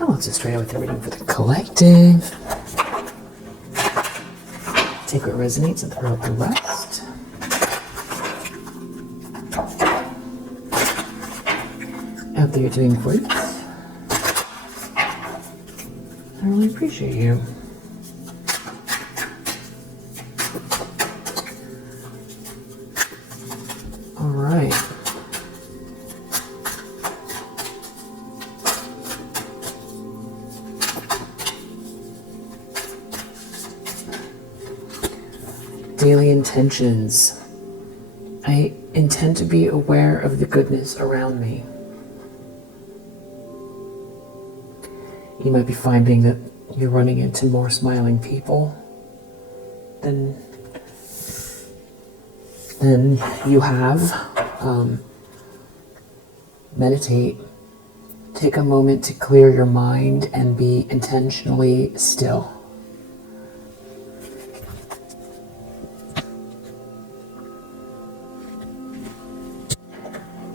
Come on, so straight out with your reading for the collective. Take what resonates and throw out the rest. Out there, you're doing great. I really appreciate you. All right. Daily intentions. I intend to be aware of the goodness around me. You might be finding that you're running into more smiling people than you have. Meditate. Take a moment to clear your mind and be intentionally still.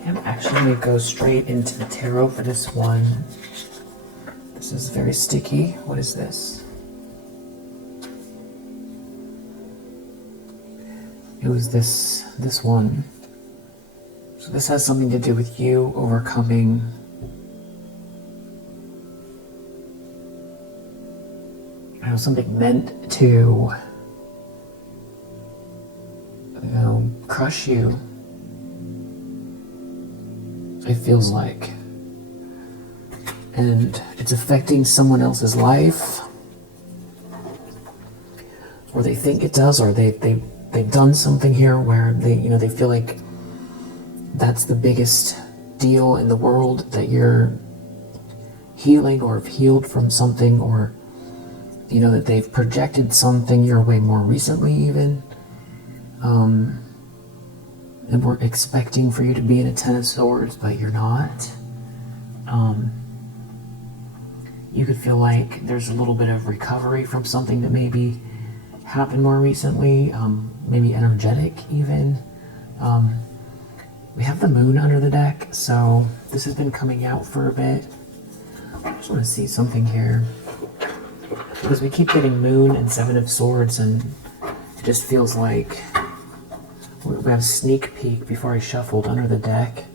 I'm actually going to go straight into the tarot for this one. This is very sticky. What is this? It was this one. So this has something to do with you overcoming something meant to crush you. It feels like. And it's affecting someone else's life, or they think it does, or they've done something here where they feel like that's the biggest deal in the world, that you're healing or have healed from something, or that they've projected something your way more recently even, and we're expecting for you to be in a Ten of Swords, but you're not. You could feel like there's a little bit of recovery from something that maybe happened more recently, maybe energetic even. We have the moon under the deck, so this has been coming out for a bit. I just want to see something here, because we keep getting moon and Seven of Swords, and it just feels like we have a sneak peek before I shuffled under the deck.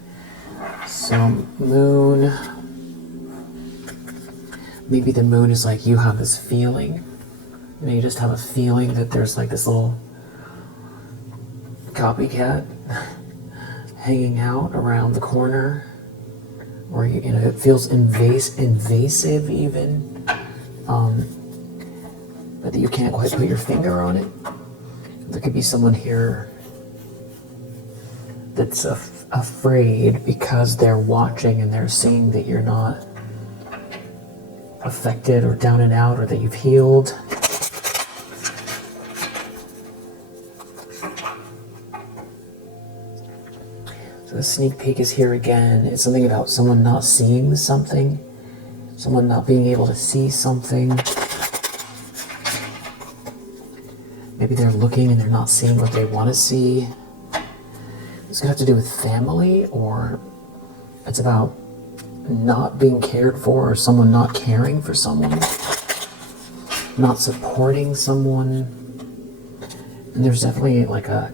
So moon, maybe the moon is like you have this feeling. You just have a feeling that there's like this little copycat hanging out around the corner, or it feels invasive even, but that you can't quite put your finger on it. There could be someone here that's afraid because they're watching and they're seeing that you're not affected or down and out, or that you've healed. So the sneak peek is here again. It's something about someone not seeing something, someone not being able to see something. Maybe they're looking and they're not seeing what they want to see. It's going to have to do with family, or it's about not being cared for, or someone not caring for someone, not supporting someone. And there's definitely like a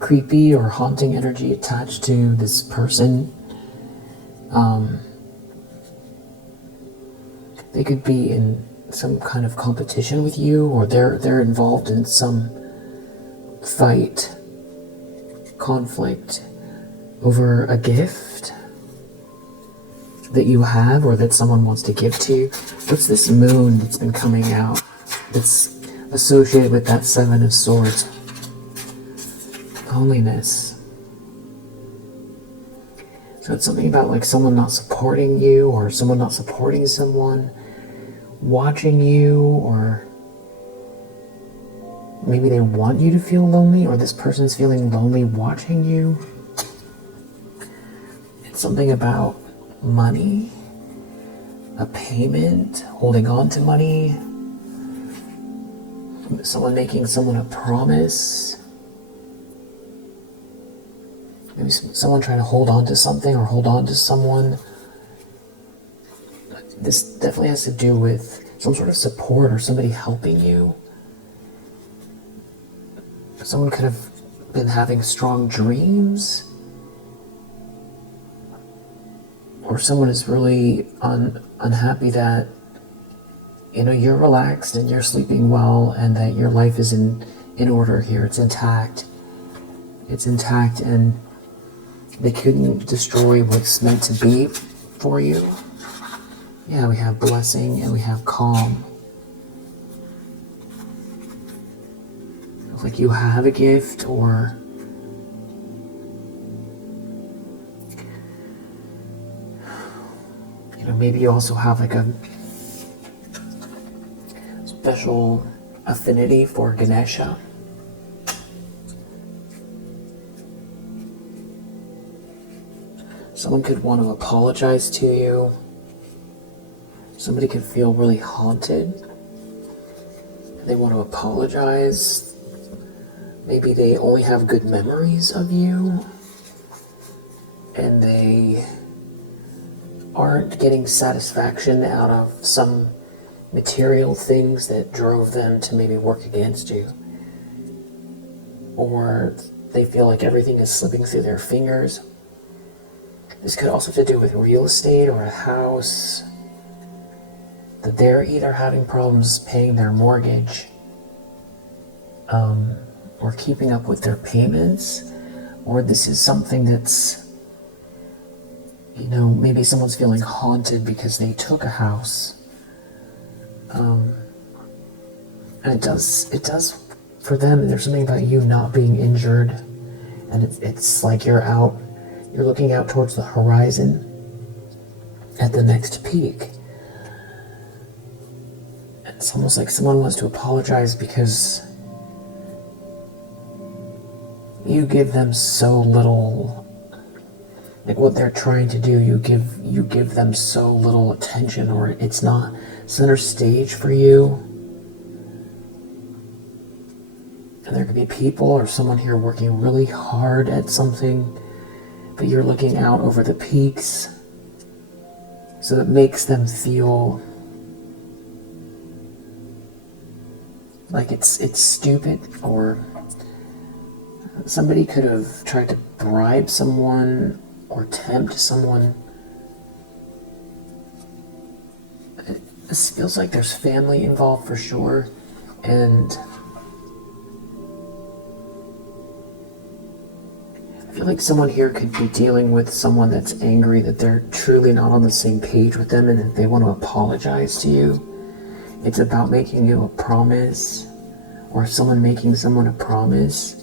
creepy or haunting energy attached to this person. They could be in some kind of competition with you, or they're involved in some fight, conflict over a gift that you have, or that someone wants to give to you. What's this moon that's been coming out that's associated with that Seven of Swords? Loneliness. So it's something about like someone not supporting you, or someone not supporting someone, watching you, or maybe they want you to feel lonely, or this person's feeling lonely watching you. It's something about money, a payment, holding on to money, someone making someone a promise. Maybe someone trying to hold on to something or hold on to someone. This definitely has to do with some sort of support or somebody helping you. Someone could have been having strong dreams, or someone is really unhappy that, you know, you're relaxed and you're sleeping well and that your life is in order here. It's intact. It's intact, and they couldn't destroy what's meant to be for you. Yeah, we have blessing and we have calm. It's like you have a gift, or you know, maybe you also have like a special affinity for Ganesha. Someone could want to apologize to you. Somebody could feel really haunted. They want to apologize. Maybe they only have good memories of you, and they aren't getting satisfaction out of some material things that drove them to maybe work against you. Or they feel like everything is slipping through their fingers. This could also have to do with real estate or a house, that they're either having problems paying their mortgage, or keeping up with their payments, or this is something that's, you know, maybe someone's feeling haunted because they took a house. And it does for them. There's something about you not being injured, and it's like you're looking out towards the horizon at the next peak. It's almost like someone wants to apologize because you give them so little, like what they're trying to do, you give them so little attention, or it's not center stage for you. And there could be people or someone here working really hard at something, but you're looking out over the peaks, so it makes them feel like it's stupid. Or somebody could have tried to bribe someone or tempt someone. This feels like there's family involved for sure, and I feel like someone here could be dealing with someone that's angry that they're truly not on the same page with them and that they want to apologize to you. It's about making you a promise, or someone making someone a promise,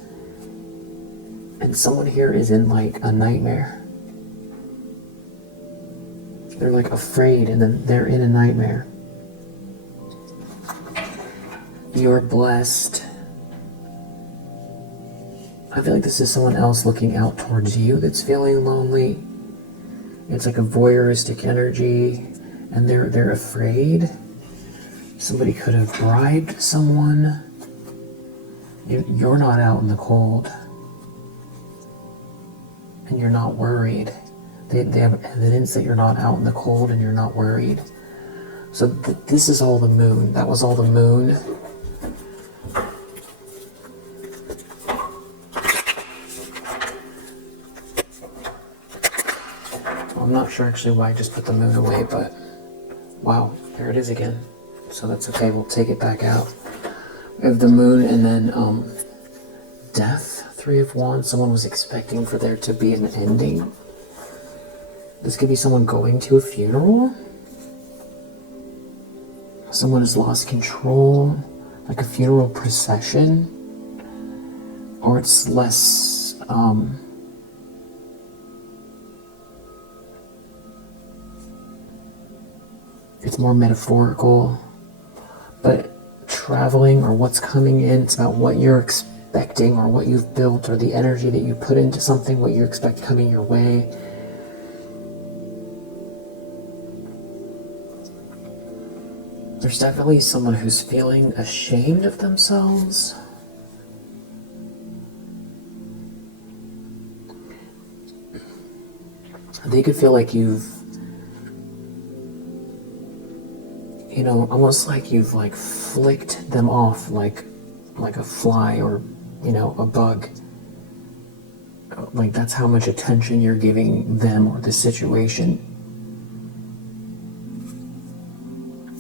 and someone here is in like a nightmare. They're like afraid, and then they're in a nightmare. You're blessed. I feel like this is someone else looking out towards you that's feeling lonely. It's like a voyeuristic energy, and they're afraid. Somebody could have bribed someone. You're not out in the cold, and you're not worried. They have evidence that you're not out in the cold and you're not worried. So this is all the moon. That was all the moon. I'm not sure actually why I just put the moon away, but wow, there it is again. So that's okay, we'll take it back out. We have the moon, and then death, 3 of Wands. Someone was expecting for there to be an ending. This could be someone going to a funeral. Someone has lost control, like a funeral procession. Or it's less, it's more metaphorical. But traveling, or what's coming in, it's about what you're expecting, or what you've built, or the energy that you put into something, what you expect coming your way. There's definitely someone who's feeling ashamed of themselves. They could feel like you've you know, almost like you've like flicked them off like a fly or, you know, a bug. Like that's how much attention you're giving them or the situation.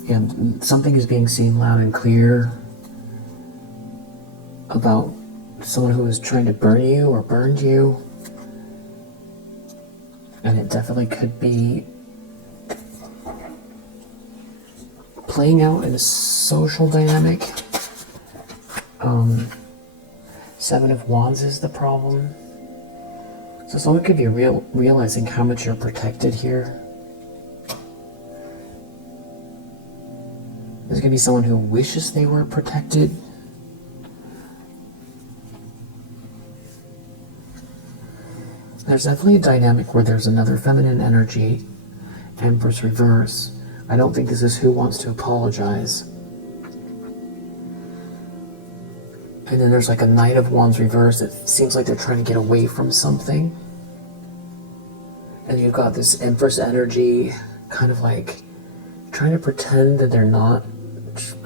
And something is being seen loud and clear about someone who is trying to burn you or burned you. And it definitely could be playing out in a social dynamic. 7 of Wands is the problem. So someone could be realizing how much you're protected here. There's going to be someone who wishes they were protected. There's definitely a dynamic where there's another feminine energy, Empress reverse. I don't think this is who wants to apologize. And then there's like a Knight of Wands reverse. It seems like they're trying to get away from something. And you've got this Empress energy, kind of like trying to pretend that they're not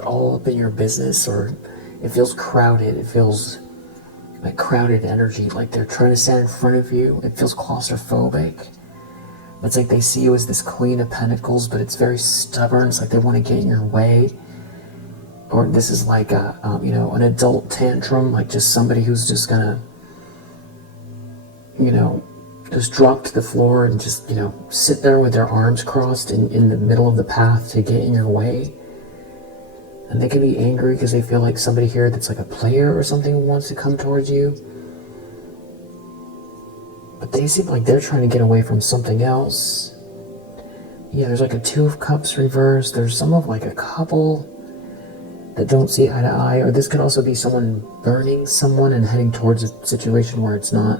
all up in your business, or it feels crowded. It feels like crowded energy, like they're trying to stand in front of you. It feels claustrophobic. It's like they see you as this Queen of Pentacles, but it's very stubborn. It's like they want to get in your way. Or this is like a, you know, an adult tantrum, like just somebody who's just gonna, you know, just drop to the floor and just, you know, sit there with their arms crossed in the middle of the path to get in your way. And they can be angry because they feel like somebody here that's like a player or something who wants to come towards you. But they seem like they're trying to get away from something else. Yeah, there's like a 2 of Cups reversed. There's some of like a couple that don't see eye to eye. Or this could also be someone burning someone and heading towards a situation where it's not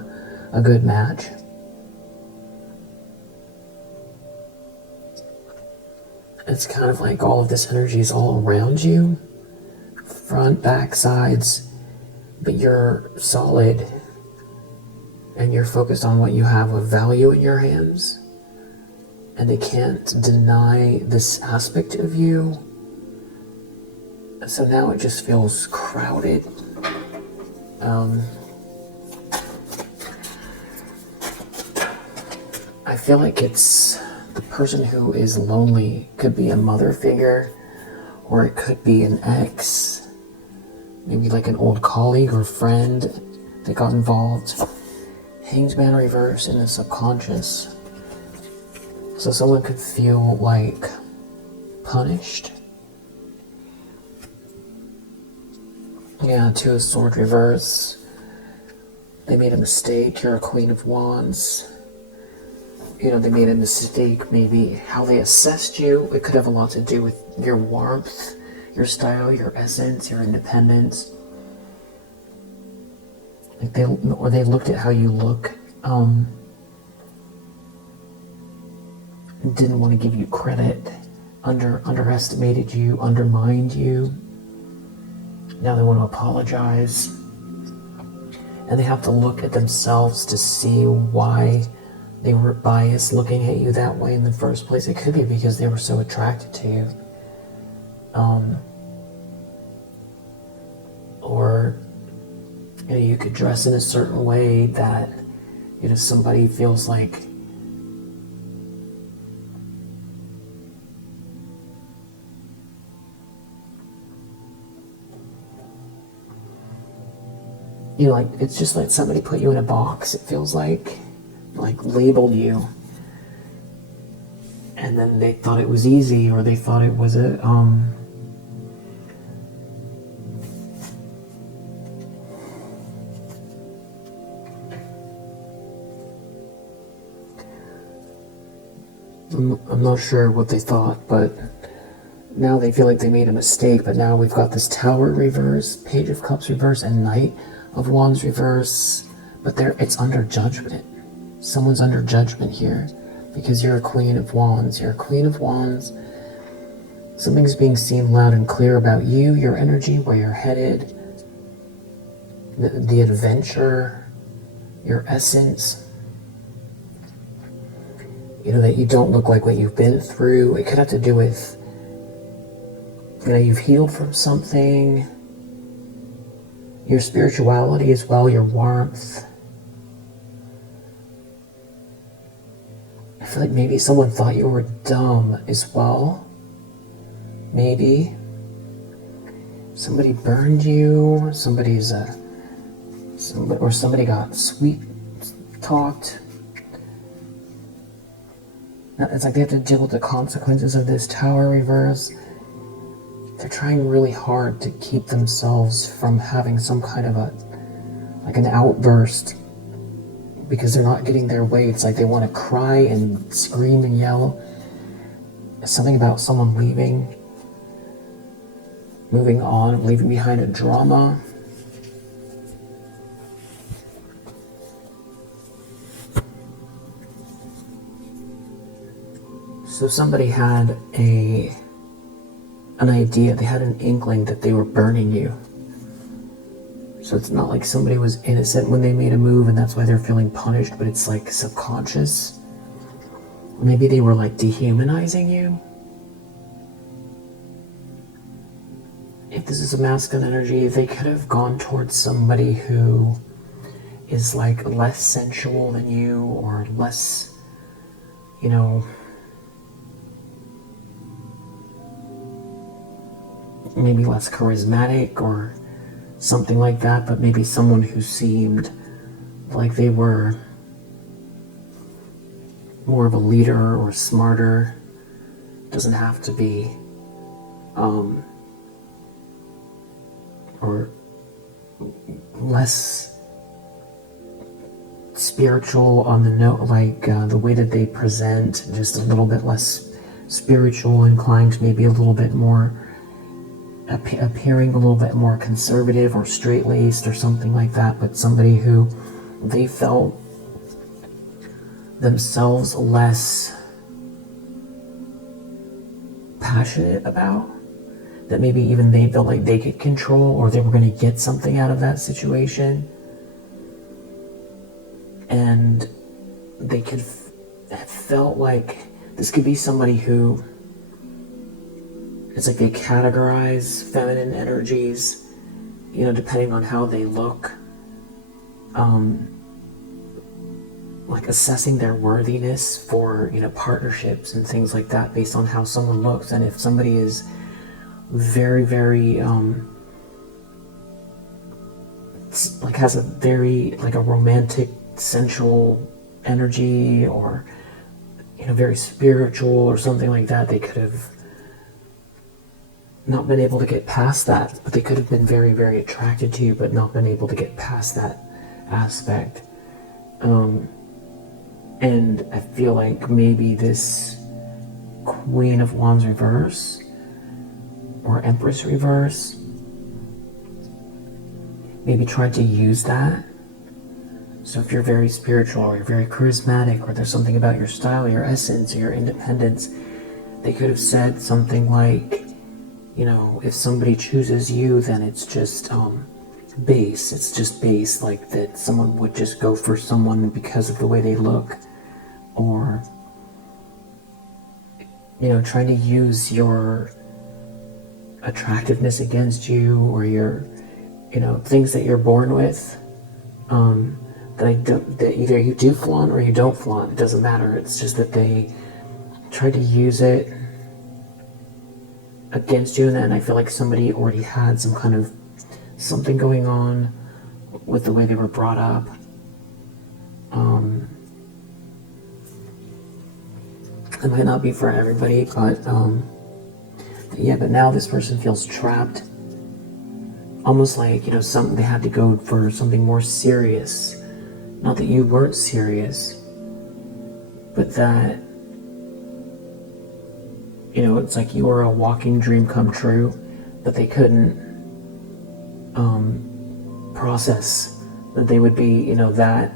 a good match. It's kind of like all of this energy is all around you. Front, back, sides. But you're solid. And you're focused on what you have of value in your hands. And they can't deny this aspect of you. So now it just feels crowded. I feel like it's the person who is lonely. Could be a mother figure, or it could be an ex, maybe like an old colleague or friend that got involved. Hanged Man reverse in the subconscious. So someone could feel like punished. Yeah, 2 of Swords reverse. They made a mistake. You're a Queen of Wands. You know, they made a mistake, maybe how they assessed you. It could have a lot to do with your warmth, your style, your essence, your independence. Like they looked at how you look, didn't want to give you credit, underestimated you, undermined you. Now they want to apologize. And they have to look at themselves to see why they were biased looking at you that way in the first place. It could be because they were so attracted to you. Or, you know, you could dress in a certain way that, you know, somebody feels like you know, like, it's just like somebody put you in a box, it feels like labeled you. And then they thought it was easy, or they thought it was a, I'm not sure what they thought, but now they feel like they made a mistake. But now we've got this Tower reverse, Page of Cups reverse, and Knight of Wands reverse. But it's under judgment. Someone's under judgment here because you're a Queen of Wands. You're a Queen of Wands. Something's being seen loud and clear about you, your energy, where you're headed, the adventure, your essence. You know, that you don't look like what you've been through. It could have to do with you've healed from something, your spirituality as well, your warmth. I feel like maybe someone thought you were dumb as well. Maybe. Somebody burned you, or somebody got sweet talked. It's like they have to deal with the consequences of this Tower reverse. They're trying really hard to keep themselves from having some kind of an outburst because they're not getting their way. It's like they want to cry and scream and yell. It's something about someone leaving, moving on, leaving behind a drama. So somebody had an idea, they had an inkling that they were burning you. So it's not like somebody was innocent when they made a move and that's why they're feeling punished, but it's like subconscious. Maybe they were like dehumanizing you. If this is a masculine energy, they could have gone towards somebody who is like less sensual than you, or less, maybe less charismatic or something like that, but maybe someone who seemed like they were more of a leader or smarter. Doesn't have to be, or less spiritual on the note, like the way that they present, just a little bit less spiritual inclined, maybe a little bit more appearing a little bit more conservative or straight-laced or something like that, but somebody who they felt themselves less passionate about, that maybe even they felt like they could control, or they were going to get something out of that situation, and they could have felt like this could be somebody who, it's like they categorize feminine energies, depending on how they look, like assessing their worthiness for, partnerships and things like that based on how someone looks. And if somebody is very, very, has a very, a romantic, sensual energy, or, very spiritual or something like that, they could have not been able to get past that, but they could have been very, very attracted to you, but not been able to get past that aspect. And I feel like maybe this Queen of Wands reverse, or Empress reverse, maybe tried to use that. So if you're very spiritual, or you're very charismatic, or there's something about your style, your essence, or your independence, they could have said something like, if somebody chooses you, then it's just base. It's just base, like that someone would just go for someone because of the way they look, or trying to use your attractiveness against you, or your things that you're born with, that either you do flaunt or you don't flaunt. It doesn't matter. It's just that they try to use it against you, and then I feel like somebody already had some kind of something going on with the way they were brought up. It might not be for everybody, but but now this person feels trapped, almost like they had to go for something more serious. Not that you weren't serious, but that it's like you were a walking dream come true, but they couldn't process that they would be, that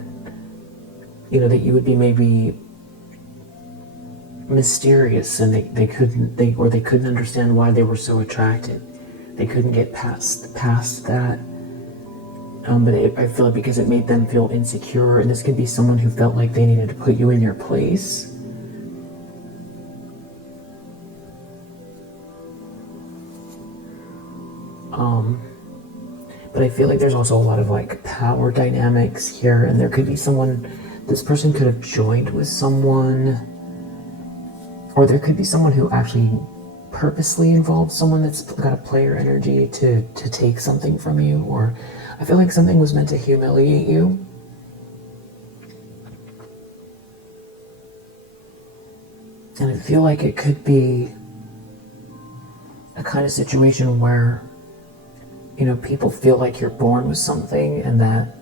you would be maybe mysterious, and they couldn't understand why they were so attracted. They couldn't get past that. But I feel like because it made them feel insecure, and this could be someone who felt like they needed to put you in your place. But I feel like there's also a lot of like power dynamics here, and there could be someone, this person could have joined with someone, or there could be someone who actually purposely involved someone that's got a player energy to take something from you, or I feel like something was meant to humiliate you. And I feel like it could be a kind of situation where, you know, people feel like you're born with something and that,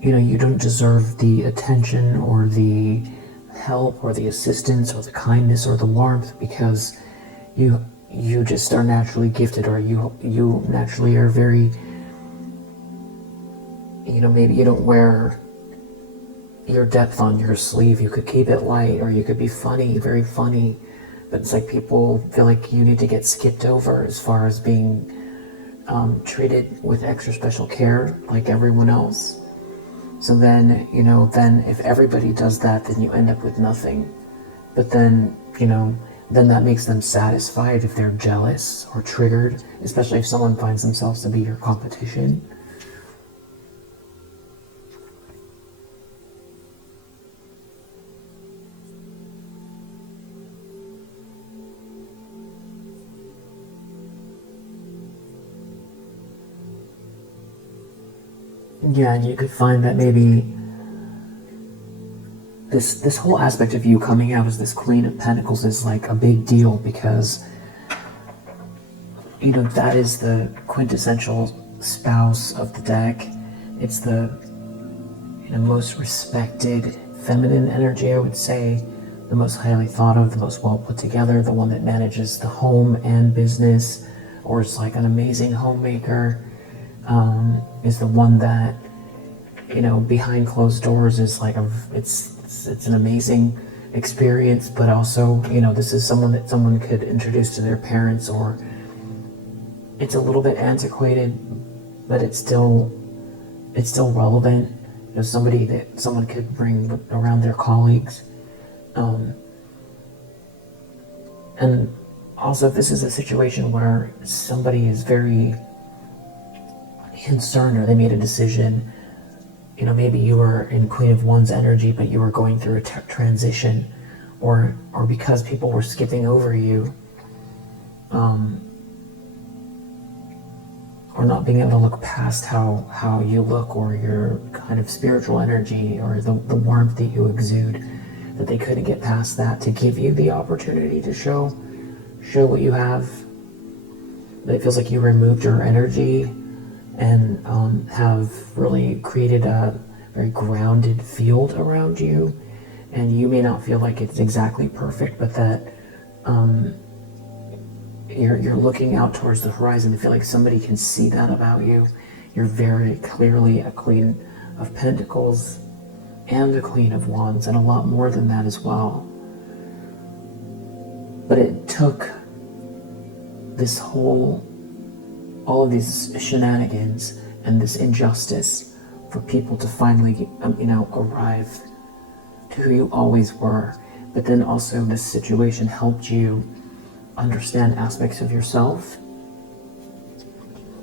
you know, you don't deserve the attention or the help or the assistance or the kindness or the warmth because you just are naturally gifted, or you naturally are very, you know, maybe you don't wear your depth on your sleeve. You could keep it light, or you could be funny, very funny, but it's like people feel like you need to get skipped over as far as being treated with extra special care like everyone else. So then, you know, then if everybody does that, then you end up with nothing. But then, you know, then that makes them satisfied if they're jealous or triggered, especially if someone finds themselves to be your competition. Yeah, and you could find that maybe this whole aspect of you coming out as this Queen of Pentacles is like a big deal because, you know, that is the quintessential spouse of the deck. It's the, you know, most respected feminine energy, I would say, the most highly thought of, the most well put together, the one that manages the home and business, or is like an amazing homemaker, is the one that, you know, behind closed doors is like it's an amazing experience, but also, you know, this is someone that someone could introduce to their parents, or it's a little bit antiquated, but it's still relevant. You know, somebody that someone could bring around their colleagues. And also, if this is a situation where somebody is very concerned, or they made a decision, you know, maybe you were in Queen of Wands energy, but you were going through a transition, or because people were skipping over you, or not being able to look past how you look, or your kind of spiritual energy, or the warmth that you exude, that they couldn't get past that to give you the opportunity to show what you have. But it feels like you removed your energy and have really created a very grounded field around you. And you may not feel like it's exactly perfect, but that you're looking out towards the horizon. I feel like somebody can see that about you. You're very clearly a Queen of Pentacles and a Queen of Wands, and a lot more than that as well. But it took all of these shenanigans and this injustice for people to finally, you know, arrive to who you always were. But then also this situation helped you understand aspects of yourself.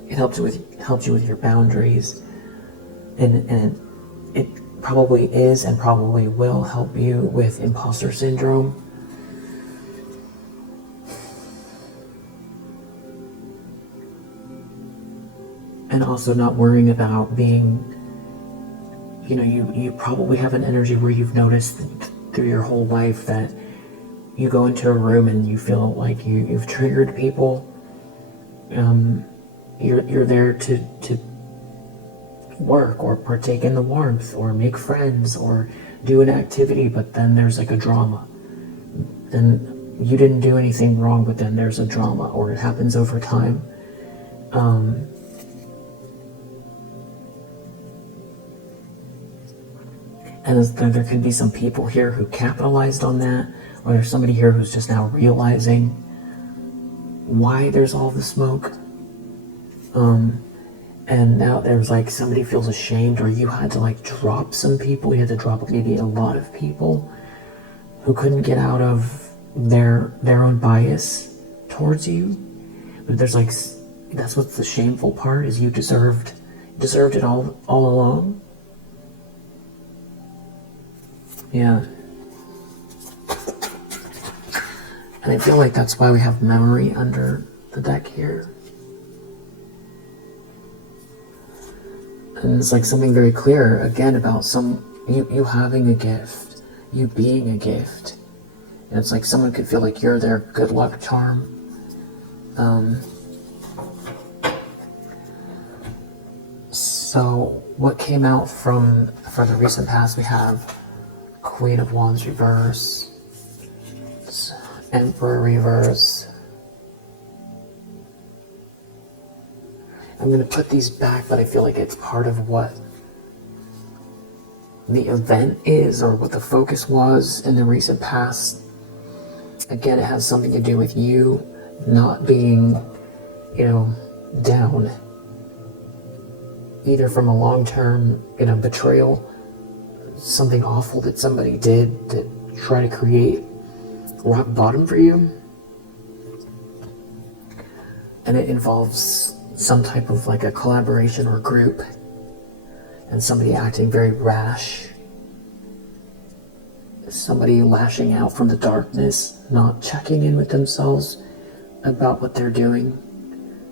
It helped you with your boundaries, and it probably is and probably will help you with imposter syndrome. And also not worrying about being, you know, you probably have an energy where you've noticed through your whole life that you go into a room and you feel like you've triggered people. You're there to work or partake in the warmth or make friends or do an activity, but then there's like a drama. And you didn't do anything wrong, but then there's a drama, or it happens over time. And there could be some people here who capitalized on that, or there's somebody here who's just now realizing why there's all the smoke. And now there's like somebody feels ashamed, or you had to like drop some people. You had to drop maybe a lot of people who couldn't get out of their own bias towards you. But there's like That's what's the shameful part, is you deserved it all along. Yeah. And I feel like that's why we have memory under the deck here. And it's like something very clear, again, about you having a gift, you being a gift. And it's like someone could feel like you're their good luck charm. So what came out for the recent past, we have Queen of Wands reverse, Emperor reverse. I'm going to put these back, but I feel like it's part of what the event is, or what the focus was in the recent past. Again, it has something to do with you not being, down. Either from a long-term, betrayal, something awful that somebody did to try to create rock bottom for you. And it involves some type of like a collaboration or group, and somebody acting very rash, somebody lashing out from the darkness, not checking in with themselves about what they're doing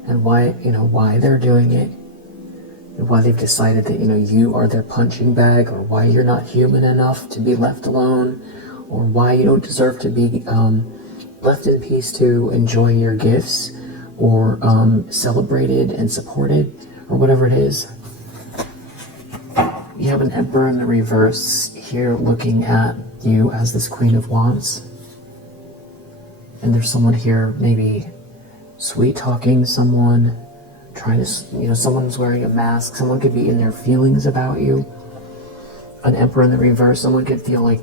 and why they're doing it, and why they've decided that you are their punching bag, or why you're not human enough to be left alone, or why you don't deserve to be left in peace to enjoy your gifts, or celebrated and supported, or whatever it is. You have an Emperor in the reverse here looking at you as this Queen of Wands. And there's someone here maybe sweet talking someone, trying to, someone's wearing a mask. Someone could be in their feelings about you. An Emperor in the reverse, someone could feel like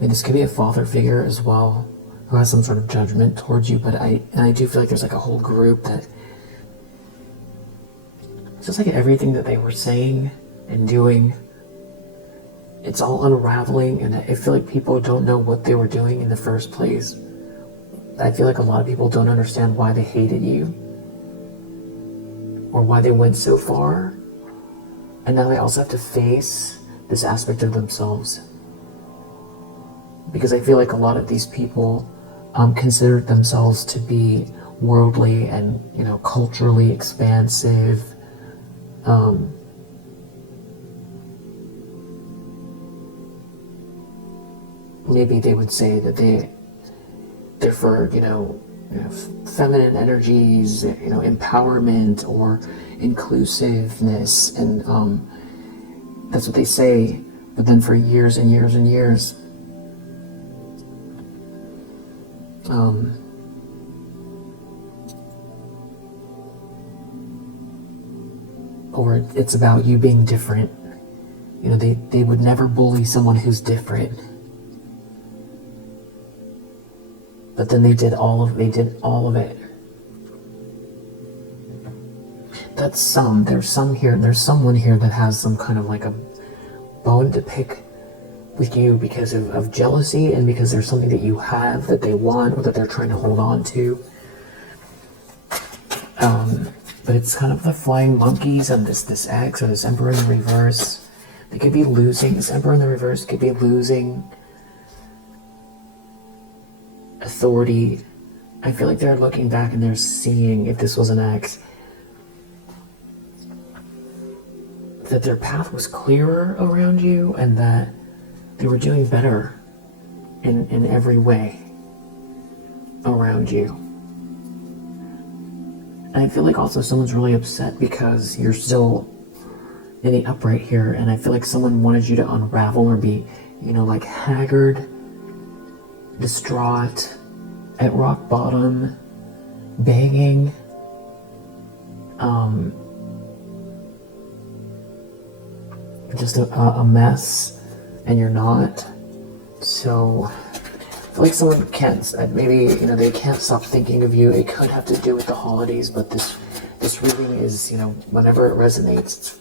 this could be a father figure as well, who has some sort of judgment towards you, but I do feel like there's like a whole group that, it's just like everything that they were saying and doing, it's all unraveling, and I feel like people don't know what they were doing in the first place. I feel like a lot of people don't understand why they hated you, or why they went so far, and now they also have to face this aspect of themselves. Because I feel like a lot of these people considered themselves to be worldly and, culturally expansive. Maybe they would say that they're for, feminine energies, empowerment or inclusiveness, and that's what they say. But then for years and years and years, or it's about you being different. They would never bully someone who's different. But then they did all of it. That's some. There's someone here that has some kind of like a bone to pick with you because of jealousy, and because there's something that you have that they want, or that they're trying to hold on to. But it's kind of the flying monkeys and this X, or this Emperor in the reverse. They could be losing, this Emperor in the reverse could be losing authority. I feel like they're looking back and they're seeing, if this was an X, that their path was clearer around you, and that they were doing better in every way around you. And I feel like also someone's really upset because you're still in the upright here, and I feel like someone wanted you to unravel or be, like haggard, distraught, at rock bottom, begging, just a mess, and you're not. So I feel like someone can't, maybe, they can't stop thinking of you. It could have to do with the holidays, but this reading is, whenever it resonates,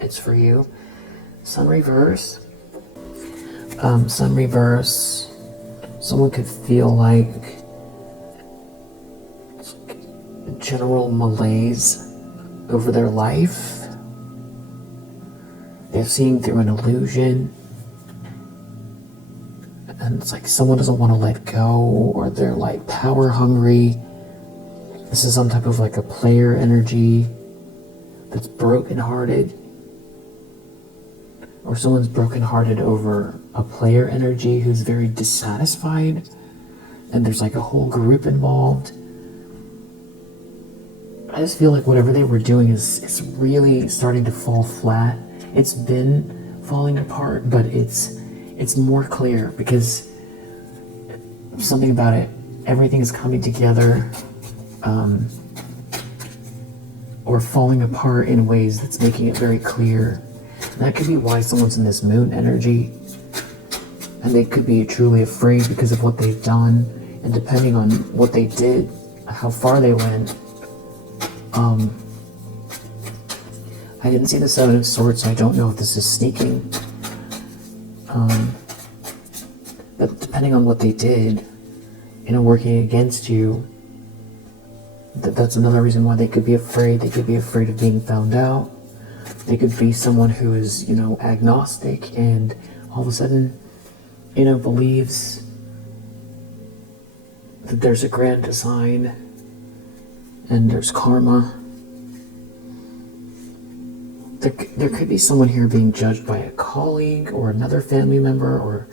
it's for you. Sun reverse. Sun reverse. Someone could feel like general malaise over their life. They're seeing through an illusion. And it's like someone doesn't want to let go, or they're like power hungry. This is some type of like a player energy that's brokenhearted. Or someone's brokenhearted over a player energy who's very dissatisfied. And there's like a whole group involved. I just feel like whatever they were doing is really starting to fall flat. It's been falling apart, but it's more clear because something about it, everything is coming together, or falling apart in ways that's making it very clear. And that could be why someone's in this moon energy, and they could be truly afraid because of what they've done, and depending on what they did, how far they went. I didn't see the Seven of Swords, so I don't know if this is sneaking. But depending on what they did, working against you, that's another reason why they could be afraid. They could be afraid of being found out. They could be someone who is, agnostic and all of a sudden, believes that there's a grand design and there's karma. There could be someone here being judged by a colleague or another family member or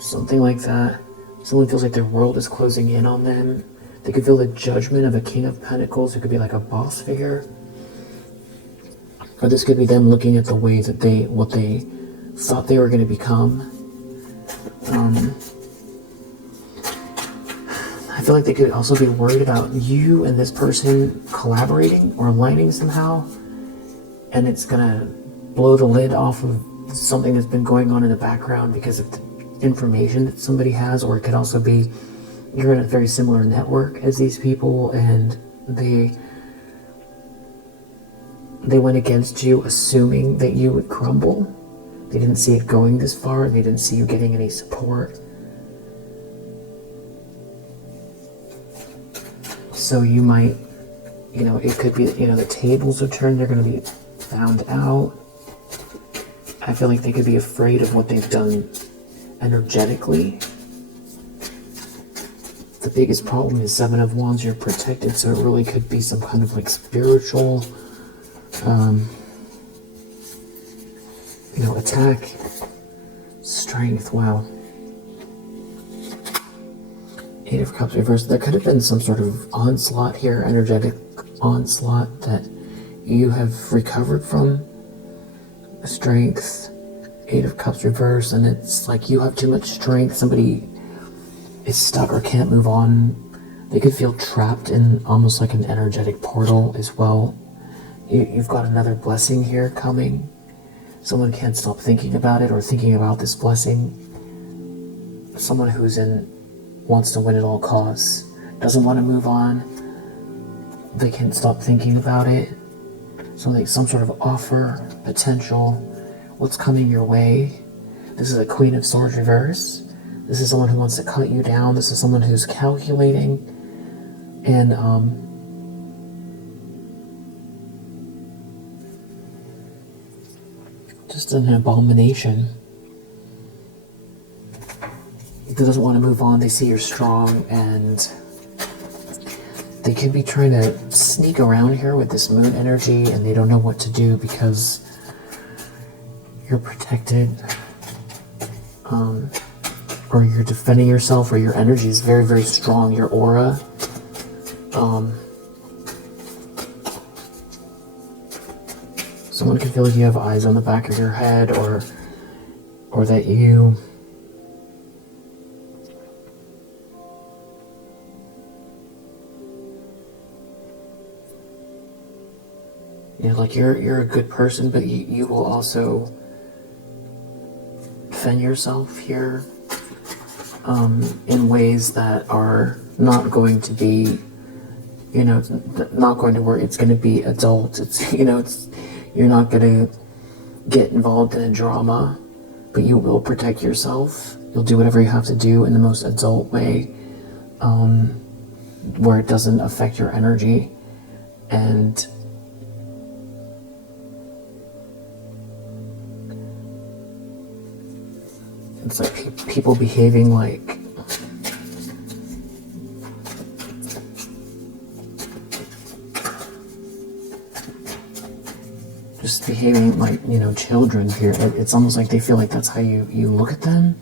something like that. Someone feels like their world is closing in on them. They could feel the judgment of a King of Pentacles who could be like a boss figure. Or this could be them looking at the way that what they thought they were going to become. I feel like they could also be worried about you and this person collaborating or aligning somehow. And it's going to blow the lid off of something that's been going on in the background because of the information that somebody has. Or it could also be you're in a very similar network as these people, and they went against you assuming that you would crumble. They didn't see it going this far. They didn't see you getting any support. So you might, it could be, the tables are turned. They're going to be found out. I feel like they could be afraid of what they've done energetically. The biggest problem is Seven of Wands. You're protected, so it really could be some kind of like spiritual attack. Strength. Wow. Eight of Cups reversed. There could have been some sort of onslaught here, energetic onslaught that you have recovered from. Strength. Eight of Cups reversed, and it's like you have too much strength. Somebody is stuck or can't move on. They could feel trapped in almost like an energetic portal as well. You've got another blessing here coming. Someone can't stop thinking about it or thinking about this blessing. Someone who's wants to win at all costs, doesn't want to move on. They can't stop thinking about it. Some sort of offer, potential, what's coming your way. This is a Queen of Swords reverse. This is someone who wants to cut you down. This is someone who's calculating and just an abomination. That doesn't want to move on. They see you're strong, and they could be trying to sneak around here with this moon energy, and they don't know what to do because you're protected, or you're defending yourself, or your energy is very, very strong, your aura. Someone can feel like you have eyes on the back of your head, or that you like you're a good person, but you will also defend yourself here in ways that are not going to be, not going to work. It's going to be adult. You're not going to get involved in a drama, but you will protect yourself. You'll do whatever you have to do in the most adult way. where it doesn't affect your energy. And it's like people behaving like just behaving like, children here. It's almost like they feel like that's how you look at them.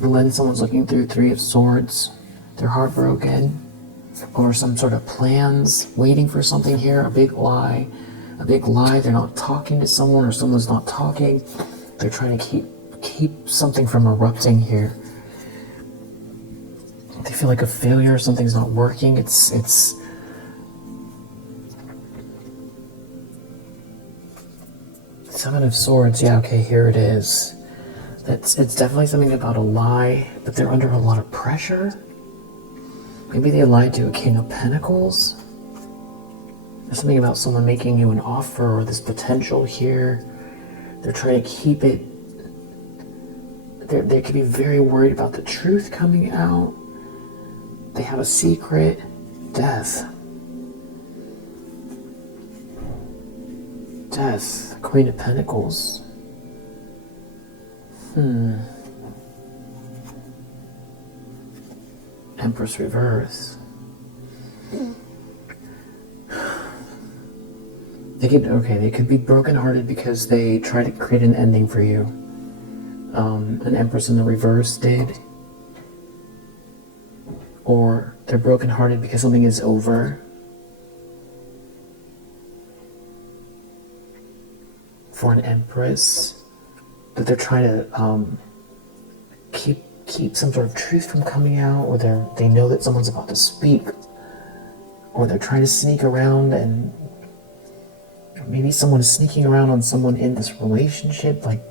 And then someone's looking through Three of Swords, they're heartbroken, or some sort of plans, waiting for something here, a big lie. They're not talking to someone, or someone's not talking. They're trying to keep something from erupting here. They feel like a failure, something's not working. It's Seven of Swords, yeah, okay, here it is. It's definitely something about a lie, but they're under a lot of pressure. Maybe they lied to a King of Pentacles. There's something about someone making you an offer or this potential here. They're trying to keep it. They could be very worried about the truth coming out. They have a secret. Death. Death. Queen of Pentacles. Empress reverse. They could be brokenhearted because they try to create an ending for you. An Empress in the reverse did. Or they're brokenhearted because something is over. For an Empress, that they're trying to keep some sort of truth from coming out, or they know that someone's about to speak, or they're trying to sneak around, and maybe someone is sneaking around on someone in this relationship, like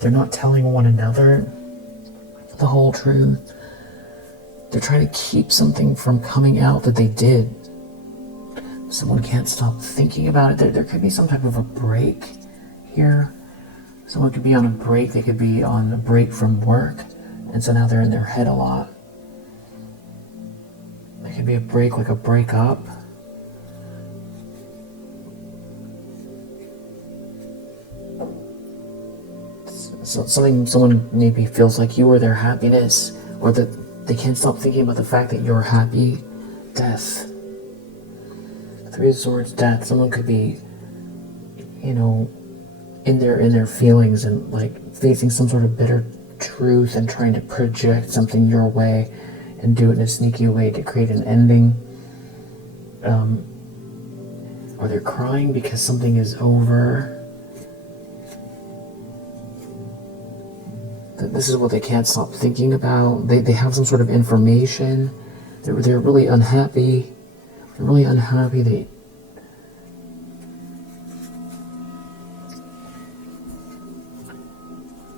they're not telling one another the whole truth. They're trying to keep something from coming out that they did. Someone can't stop thinking about it. There could be some type of a break here. Someone could be on a break. They could be on a break from work, and so now they're in their head a lot. There could be a break, like a breakup. So someone maybe feels like you are their happiness, or that they can't stop thinking about the fact that you're happy. Death. Three of Swords, death. Someone could be, in their feelings and like facing some sort of bitter truth and trying to project something your way and do it in a sneaky way to create an ending. Or they're crying because something is over. This is what they can't stop thinking about. They have some sort of information. They're really unhappy. They're really unhappy.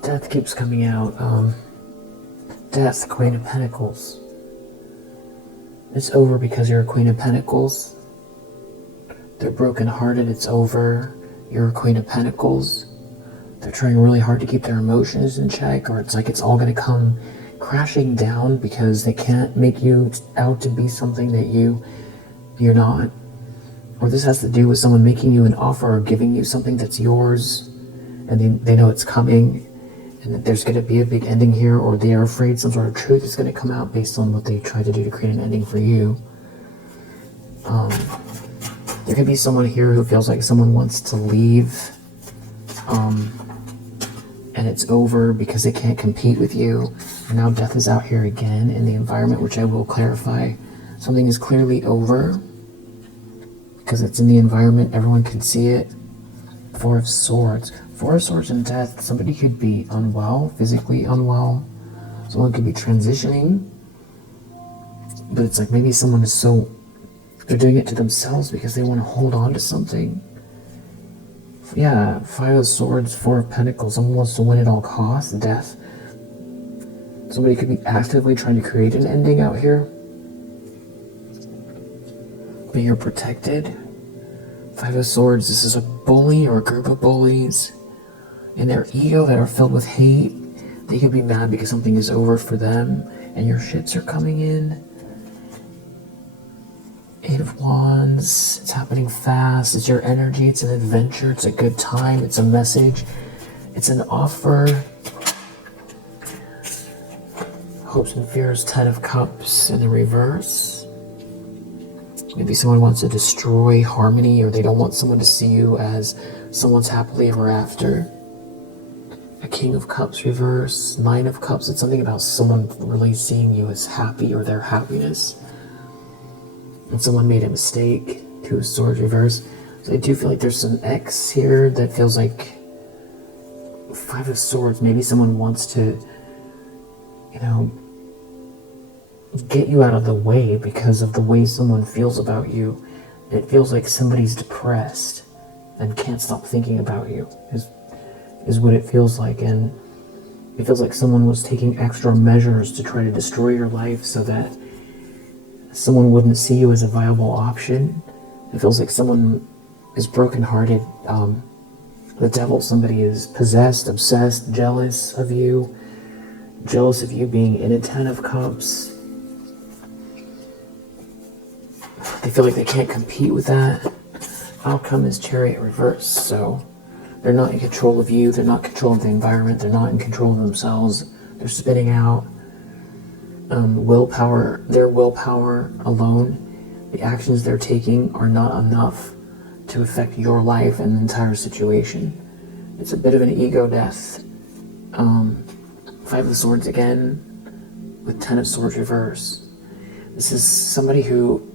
Death keeps coming out. Death, Queen of Pentacles. It's over because you're a Queen of Pentacles. They're brokenhearted. It's over. You're a Queen of Pentacles. They're trying really hard to keep their emotions in check, or it's like it's all going to come crashing down because they can't make you out to be something that you're not. Or this has to do with someone making you an offer or giving you something that's yours, and they know it's coming, and that there's going to be a big ending here, or they are afraid some sort of truth is going to come out based on what they tried to do to create an ending for you. There could be someone here who feels like someone wants to leave, and it's over because they can't compete with you. And now death is out here again in the environment, which I will clarify. Something is clearly over because it's in the environment. Everyone can see it. Four of Swords. Four of Swords and death. Somebody could be unwell, physically unwell. Someone could be transitioning. But it's like maybe someone is they're doing it to themselves because they want to hold on to something. Yeah, Five of Swords, Four of Pentacles. Someone wants to win at all costs. Death. Somebody could be actively trying to create an ending out here. But you're protected. Five of Swords. This is a bully or a group of bullies in their ego that are filled with hate. They could be mad because something is over for them and your shits are coming in. Eight of Wands, it's happening fast, it's your energy, it's an adventure, it's a good time, it's a message, it's an offer. Hopes and fears, Ten of Cups in the reverse. Maybe someone wants to destroy harmony, or they don't want someone to see you as someone's happily ever after. A King of Cups reverse, Nine of Cups, it's something about someone really seeing you as happy or their happiness. And someone made a mistake. Two of Swords reverse. So I do feel like there's some X here that feels like Five of Swords. Maybe someone wants to, get you out of the way because of the way someone feels about you. It feels like somebody's depressed and can't stop thinking about you, is what it feels like. And it feels like someone was taking extra measures to try to destroy your life so that someone wouldn't see you as a viable option. It feels like someone is brokenhearted. The devil, somebody is possessed, obsessed, jealous of you being in a Ten of Cups. They feel like they can't compete with that. Outcome is Chariot reverse, so they're not in control of you, they're not in control of the environment, they're not in control of themselves. They're spitting out willpower, their willpower alone. The actions they're taking are not enough to affect your life and the entire situation. It's a bit of an ego death. Five of Swords again with Ten of Swords reverse. This is somebody who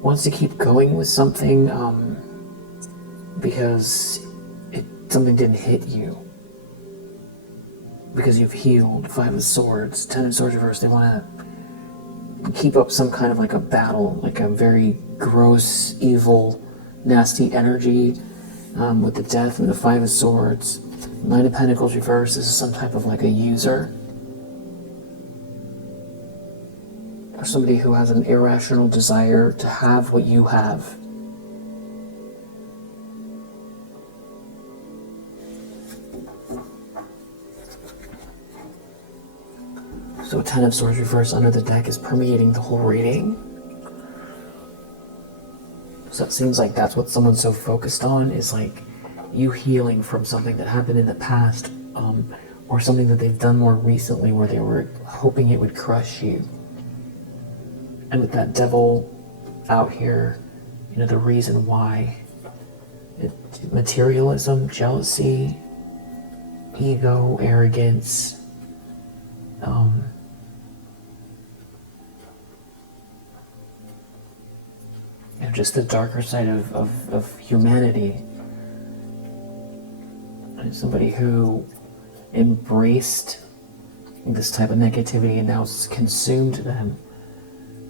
wants to keep going with something because something didn't hit you, because you've healed. Five of Swords, Ten of Swords reverse. They want to keep up some kind of like a battle, like a very gross, evil, nasty energy with the Death and the Five of Swords. Nine of Pentacles reverse. This is some type of like a user, or somebody who has an irrational desire to have what you have. So Ten of Swords reverse under the deck is permeating the whole reading. So it seems like that's what someone's so focused on, is like you healing from something that happened in the past, or something that they've done more recently where they were hoping it would crush you. And with that devil out here, the reason why. Materialism, jealousy, ego, arrogance, just the darker side of humanity. And somebody who embraced this type of negativity and now it's consumed them,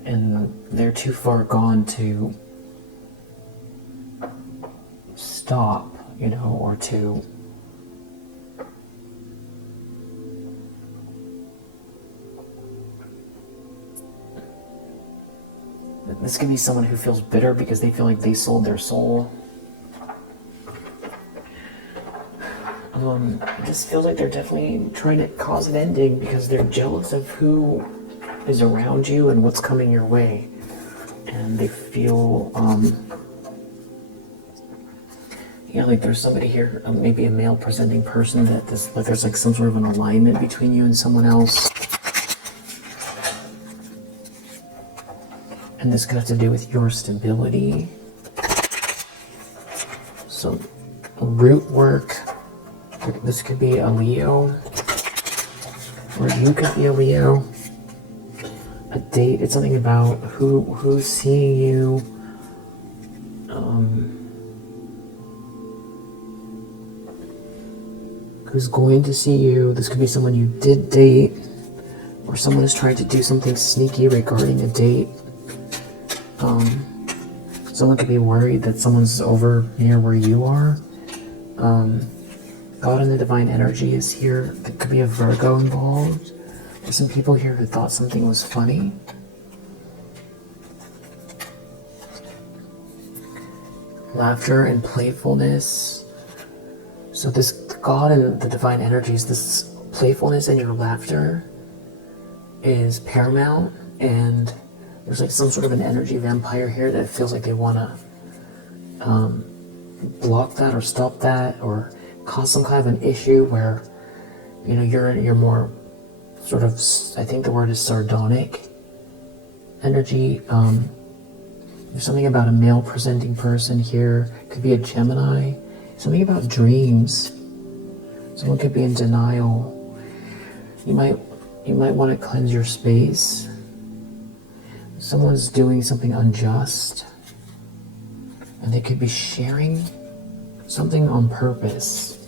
and they're too far gone to stop, or to this could be someone who feels bitter because they feel like they sold their soul. This feels like they're definitely trying to cause an ending because they're jealous of who is around you and what's coming your way. And they feel, like there's somebody here, maybe a male presenting person, that there's like some sort of an alignment between you and someone else. And this could have to do with your stability. So, root work. This could be a Leo. Or you could be a Leo. A date. It's something about who's seeing you. Who's going to see you. This could be someone you did date. Or someone is trying to do something sneaky regarding a date. Someone could be worried that someone's over near where you are. God and the divine energy is here. There could be a Virgo involved. There's some people here who thought something was funny. Laughter and playfulness. So this God and the divine energies, this playfulness and your laughter is paramount, and There's like some sort of an energy vampire here that feels like they want to block that or stop that or cause some kind of an issue where, you know, you're more sort of, I think the word is sardonic energy. There's something about a male presenting person here. Could be a Gemini. Something about dreams. Someone could be in denial. You might want to cleanse your space. Someone's doing something unjust, and they could be sharing something on purpose.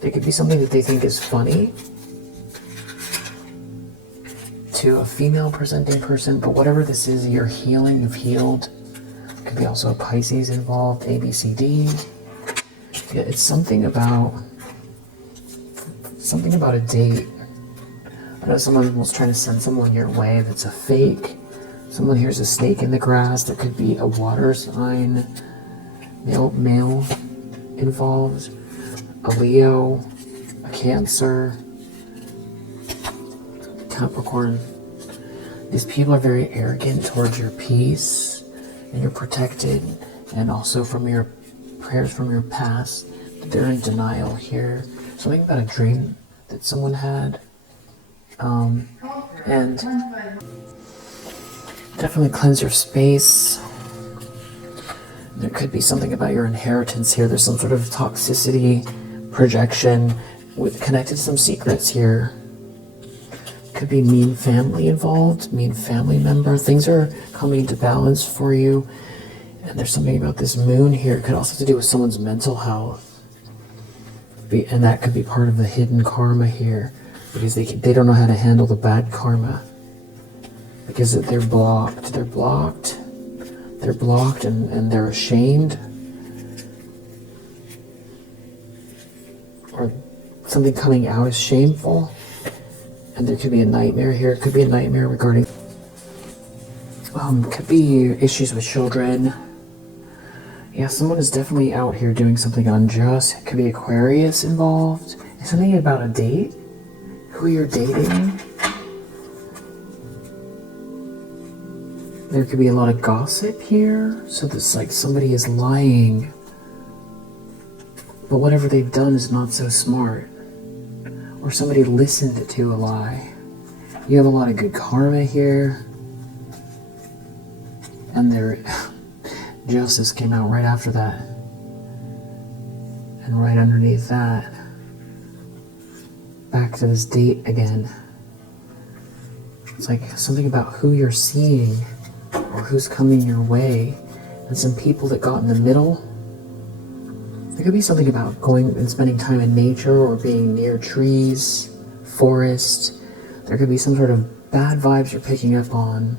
There could be something that they think is funny to a female presenting person, but whatever this is, you're healing, you've healed. Could be also a Pisces involved, A, B, C, D. Yeah, it's something about a date. I know someone was trying to send someone your way that's a fake. Someone here's a snake in the grass. There could be a water sign, male involved, a Leo, a Cancer, Capricorn. These people are very arrogant towards your peace, and you're protected, and also from your prayers from your past. They're in denial here. Something about a dream that someone had. And definitely cleanse your space. There could be something about your inheritance here. There's some sort of toxicity, projection, connected to some secrets here. Could be mean family involved, mean family member. Things are coming into balance for you. And there's something about this moon here. It could also have to do with someone's mental health. And that could be part of the hidden karma here. Because they don't know how to handle the bad karma. Because they're blocked. They're blocked. They're blocked and they're ashamed. Or something coming out is shameful. And there could be a nightmare here. It could be a nightmare regarding... could be issues with children. Yeah, someone is definitely out here doing something unjust. It could be Aquarius involved. Is something about a date? Who you're dating? There could be a lot of gossip here. So this like somebody is lying. But whatever they've done is not so smart. Or somebody listened to a lie. You have a lot of good karma here. And their justice came out right after that. And right underneath that, back to this date again. It's like something about who you're seeing or who's coming your way. And some people that got in the middle. There could be something about going and spending time in nature or being near trees, forest. There could be some sort of bad vibes you're picking up on.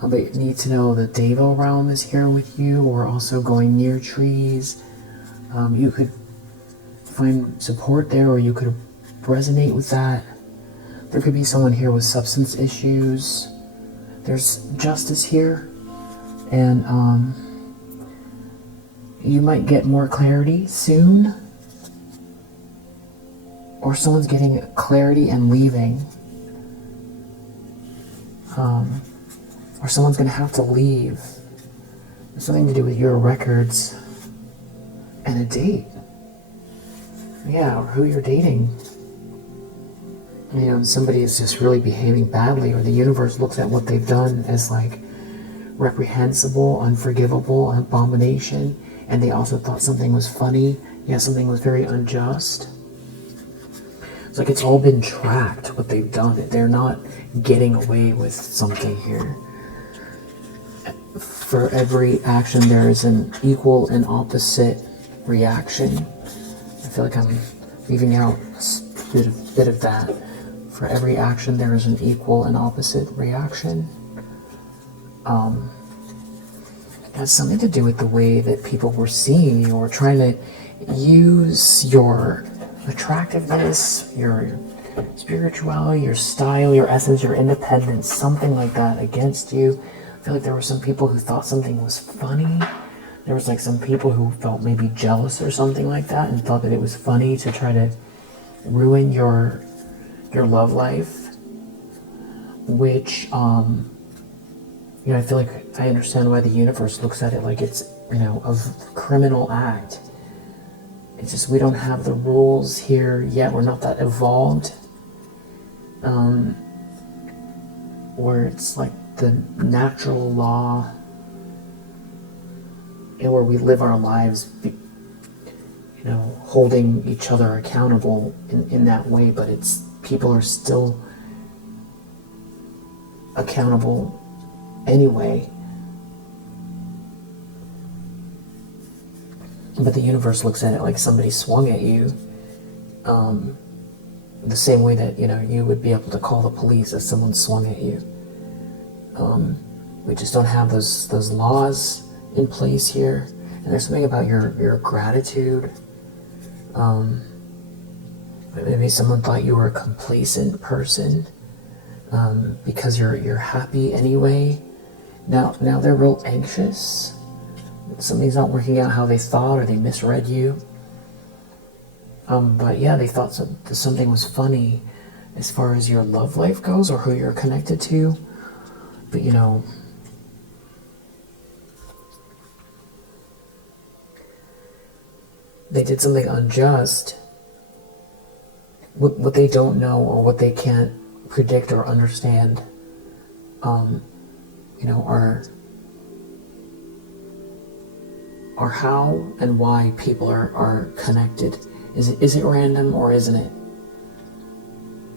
But you need to know the Devo realm is here with you, or also going near trees. You could find support there, or you could resonate with that. There could be someone here with substance issues. There's justice here, and you might get more clarity soon, or someone's getting clarity and leaving. Or someone's going to have to leave. It's something to do with your records and a date. Yeah, or who you're dating. You know, somebody is just really behaving badly, or the universe looks at what they've done as like reprehensible, unforgivable, an abomination, and they also thought something was funny. Yeah, something was very unjust. It's like it's all been tracked, what they've done. They're not getting away with something here. For every action, there is an equal and opposite reaction. I feel like I'm leaving out a bit of that. For every action, there is an equal and opposite reaction. It has something to do with the way that people were seeing you, or trying to use your attractiveness, your spirituality, your style, your essence, your independence, something like that against you. I feel like there were some people who thought something was funny. There was like some people who felt maybe jealous or something like that and thought that it was funny to try to ruin your love life, which I feel like I understand why the universe looks at it like it's, a criminal act. It's just we don't have the rules here yet. We're not that evolved. Where it's like the natural law, and where we live our lives, holding each other accountable in that way, but people are still accountable anyway. But the universe looks at it like somebody swung at you, the same way that you would be able to call the police if someone swung at you. We just don't have those laws in place here. And there's something about your gratitude. Maybe someone thought you were a complacent person, because you're happy anyway. Now they're real anxious. Something's not working out how they thought, or they misread you. But yeah, they thought something was funny as far as your love life goes, or who you're connected to. But they did something unjust. What they don't know, or what they can't predict or understand, are how and why people are connected. Is it random, or isn't it?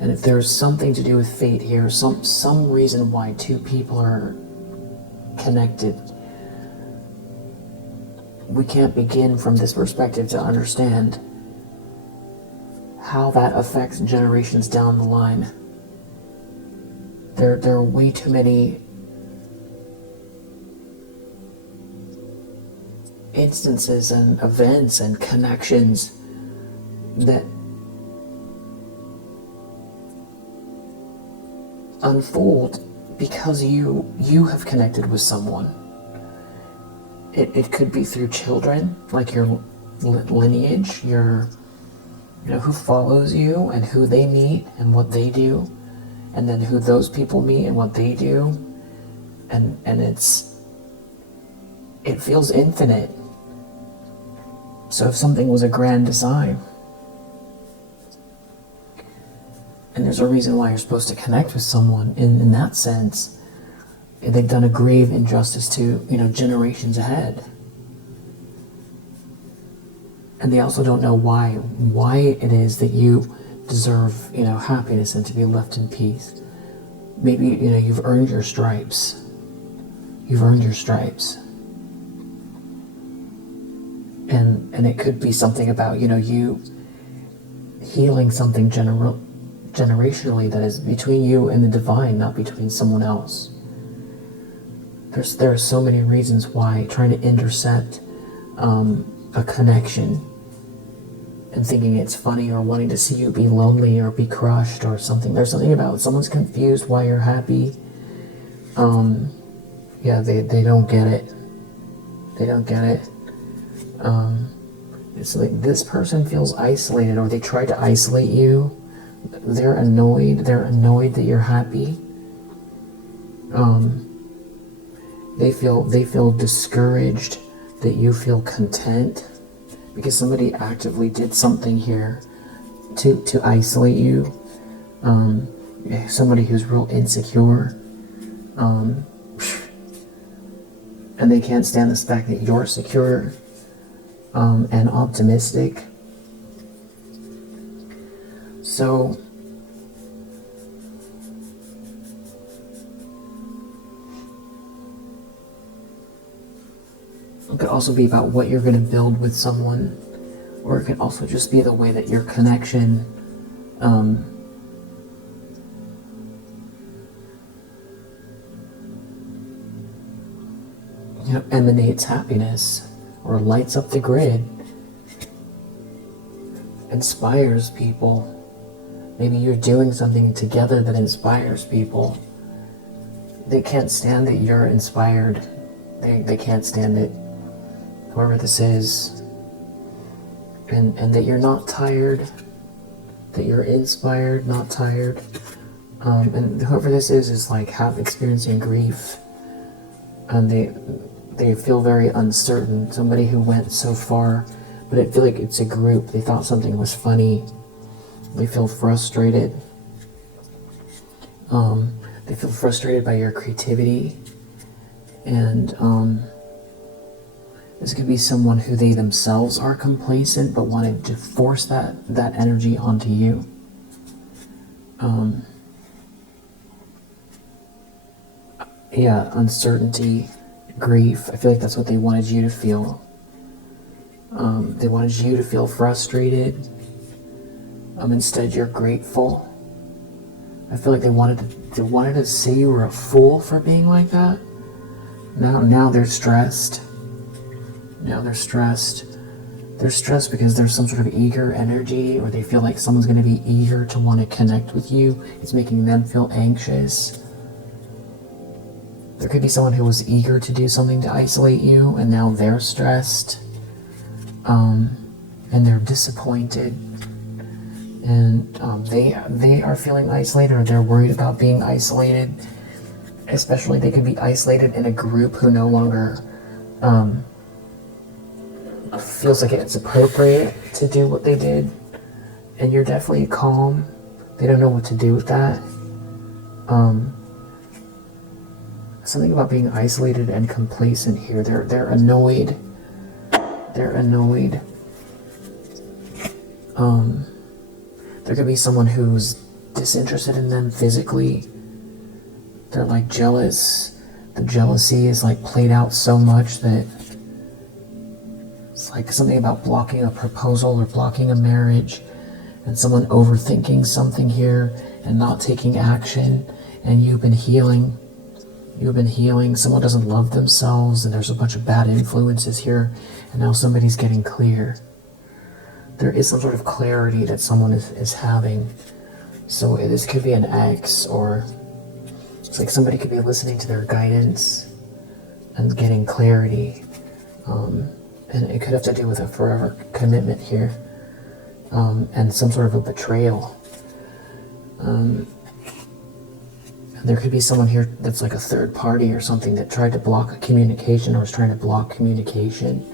And if there's something to do with fate here, some reason why two people are connected, we can't begin from this perspective to understand how that affects generations down the line. There are way too many instances and events and connections that unfold because you have connected with someone. It could be through children, like your lineage, who follows you and who they meet and what they do, and then who those people meet and what they do, and it feels infinite. So if something was a grand design, and there's a reason why you're supposed to connect with someone in that sense, they've done a grave injustice to generations ahead. And they also don't know why it is that you deserve happiness and to be left in peace. Maybe you've earned your stripes. You've earned your stripes. And it could be something about you healing something generationally that is between you and the divine, not between someone else. There are so many reasons why trying to intercept a connection and thinking it's funny, or wanting to see you be lonely or be crushed or something. There's something about someone's confused why you're happy. Yeah, they don't get it. They don't get it. It's like this person feels isolated, or they try to isolate you. They're annoyed that you're happy. They feel discouraged that you feel content, because somebody actively did something here to isolate you. Somebody who's real insecure, and they can't stand the fact that you're secure and optimistic. So it could also be about what you're going to build with someone, or it could also just be the way that your connection emanates happiness, or lights up the grid, inspires people. Maybe you're doing something together that inspires people. They can't stand that you're inspired. They can't stand it, whoever this is. And that you're not tired, that you're inspired, not tired. And whoever this is like experiencing grief. and they feel very uncertain. Somebody who went so far, but I feel like it's a group. They thought something was funny. They feel frustrated. They feel frustrated by your creativity, and this could be someone who they themselves are complacent but wanted to force that energy onto you. Yeah, uncertainty, grief. I feel like that's what they wanted you to feel. They wanted you to feel frustrated. Instead, you're grateful. I feel like they wanted to say you were a fool for being like that. Now they're stressed. Now they're stressed. They're stressed because there's some sort of eager energy, or they feel like someone's going to be eager to want to connect with you. It's making them feel anxious. There could be someone who was eager to do something to isolate you, and now they're stressed. And they're disappointed. And they are feeling isolated, or they're worried about being isolated. Especially, they could be isolated in a group who no longer feels like it's appropriate to do what they did. And you're definitely calm. They don't know what to do with that. Something about being isolated and complacent here. They're annoyed. They're annoyed. There could be someone who's disinterested in them physically. They're like jealous. The jealousy is like played out so much that it's like something about blocking a proposal or blocking a marriage, and someone overthinking something here and not taking action. And you've been healing. You've been healing. Someone doesn't love themselves, and there's a bunch of bad influences here, and now somebody's getting clear. There is some sort of clarity that someone is having. So this could be an ex, or it's like somebody could be listening to their guidance and getting clarity. And it could have to do with a forever commitment here, and some sort of a betrayal. And there could be someone here that's like a third party or something that tried to block a communication, or is trying to block communication.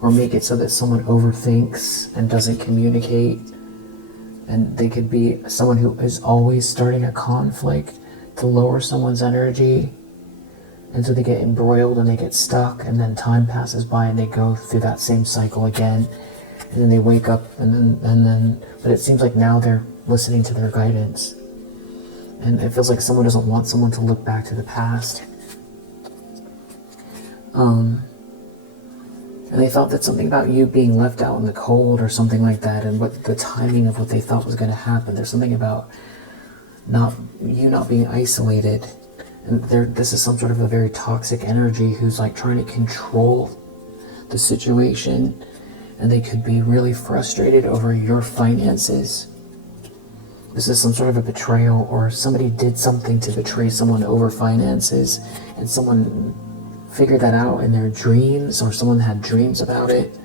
Or make it so that someone overthinks and doesn't communicate. And they could be someone who is always starting a conflict to lower someone's energy. And so they get embroiled and they get stuck, and then time passes by and they go through that same cycle again. And then they wake up, and then but it seems like now they're listening to their guidance. And it feels like someone doesn't want someone to look back to the past. And they thought that something about you being left out in the cold or something like that, and what the timing of what they thought was going to happen. There's something about not being isolated. And this is some sort of a very toxic energy who's like trying to control the situation. And they could be really frustrated over your finances. This is some sort of a betrayal, or somebody did something to betray someone over finances, and someone figured that out in their dreams, or someone had dreams about it.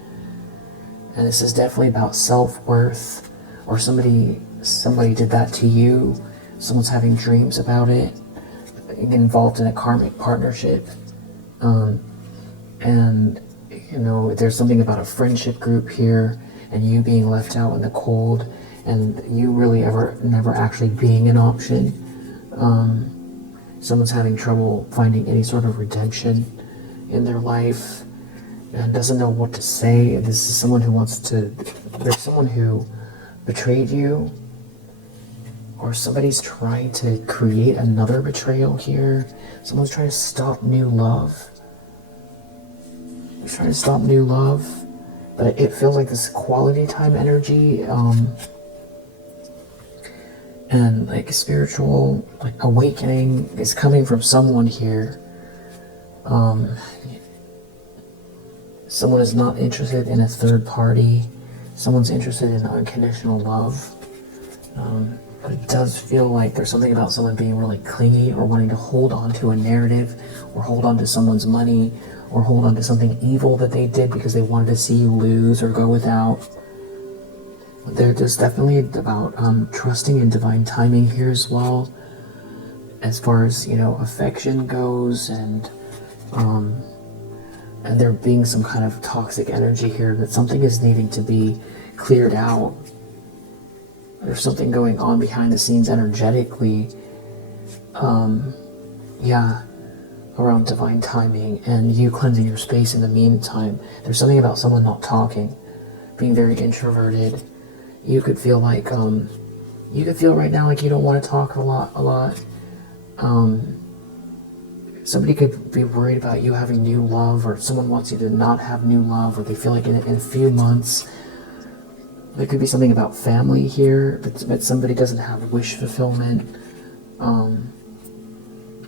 And this is definitely about self-worth, or somebody did that to you. Someone's having dreams about it, involved in a karmic partnership. And you know, there's something about a friendship group here, and you being left out in the cold, and you really never actually being an option. Someone's having trouble finding any sort of redemption in their life and doesn't know what to say. This is someone who there's someone who betrayed you, or somebody's trying to create another betrayal here. Someone's trying to stop new love. They're trying to stop new love, but it feels like this quality time energy, and like spiritual like awakening is coming from someone here. Someone is not interested in a third party. Someone's interested in unconditional love. But it does feel like there's something about someone being really clingy, or wanting to hold on to a narrative, or hold on to someone's money, or hold on to something evil that they did because they wanted to see you lose or go without. There's definitely about trusting in divine timing here as well. as far as, you know, affection goes, and there being some kind of toxic energy here, that something is needing to be cleared out. There's something going on behind the scenes energetically, yeah, around divine timing, and you cleansing your space in the meantime. There's something about someone not talking, being very introverted. You could feel like, you could feel right now like you don't want to talk a lot. Somebody could be worried about you having new love, or someone wants you to not have new love, or they feel like in a few months. There could be something about family here, but somebody doesn't have wish fulfillment.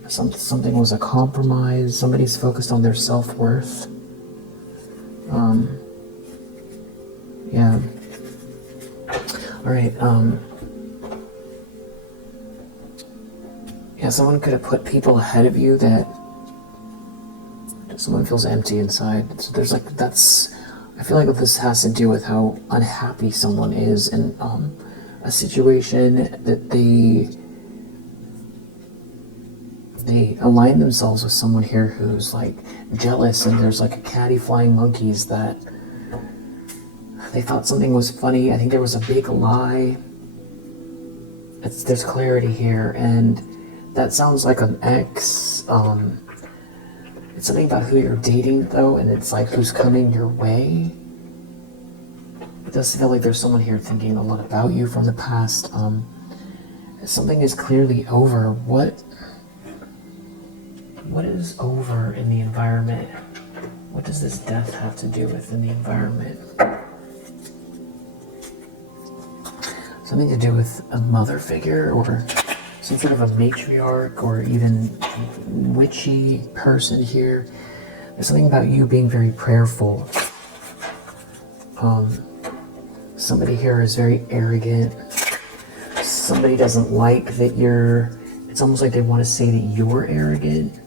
Something was a compromise. Somebody's focused on their self-worth. Yeah. All right. Yeah, someone could have put people ahead of you that someone feels empty inside. So there's like, I feel like this has to do with how unhappy someone is in a situation, that they align themselves with someone here who's like jealous, and there's like a caddy flying monkeys, that they thought something was funny. I think there was a big lie. There's clarity here, and that sounds like an ex. It's something about who you're dating, though, and it's like who's coming your way. It does feel like there's someone here thinking a lot about you from the past. Something is clearly over. What is over in the environment? What does this death have to do with in the environment? Something to do with a mother figure, or some sort of a matriarch, or even witchy person here. There's something about you being very prayerful. Somebody here is very arrogant. Somebody doesn't like that it's almost like they want to say that you're arrogant,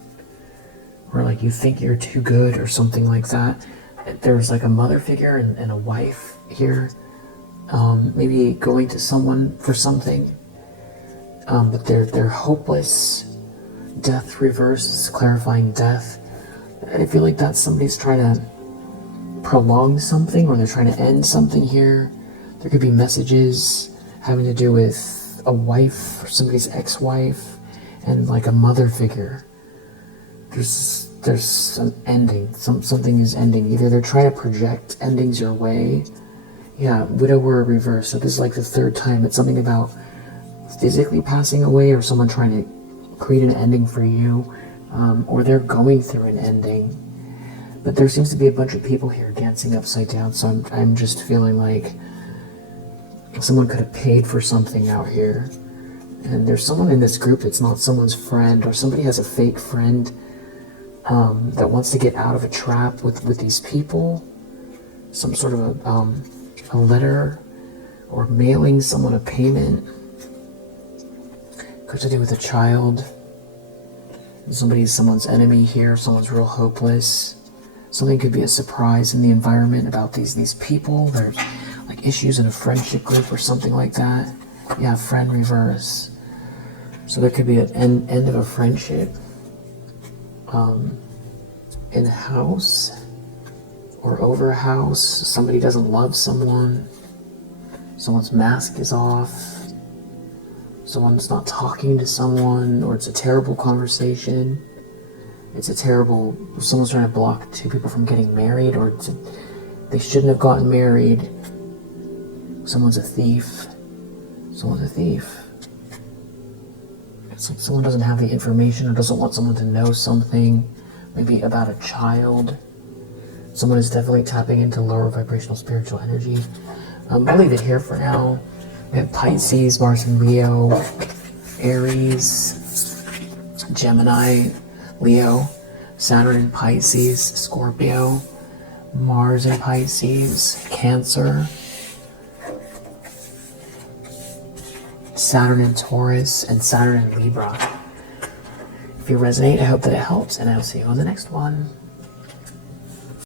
or like you think you're too good, or something like that. There's like a mother figure and a wife here, maybe going to someone for something. But they're hopeless. Death reverse, clarifying death. I feel like that's somebody's trying to prolong something, or they're trying to end something here. There could be messages having to do with a wife, or somebody's ex-wife, and like a mother figure. There's an ending. Something is ending. Either they're trying to project endings your way. Yeah, widower reverse. So this is like the third time. It's something about physically passing away, or someone trying to create an ending for you, or they're going through an ending. But there seems to be a bunch of people here dancing upside down, so I'm just feeling like someone could have paid for something out here. And there's someone in this group that's not someone's friend, or somebody has a fake friend that wants to get out of a trap with these people. Some sort of a letter, or mailing someone a payment. Could have to do with a child. Somebody's someone's enemy here. Someone's real hopeless. Something could be a surprise in the environment about these people. There's like issues in a friendship group or something like that. Yeah, friend reverse. So there could be an end of a friendship. In a house, or over a house. Somebody doesn't love someone. Someone's mask is off. Someone's not talking to someone, or it's a terrible conversation. Someone's trying to block two people from getting married, or they shouldn't have gotten married. Someone's a thief. It's like someone doesn't have the information, or doesn't want someone to know something, maybe about a child. Someone is definitely tapping into lower vibrational spiritual energy. I'll leave it here for now. We have Pisces, Mars and Leo, Aries, Gemini, Leo, Saturn in Pisces, Scorpio, Mars in Pisces, Cancer, Saturn in Taurus, and Saturn in Libra. If you resonate, I hope that it helps, and I'll see you on the next one.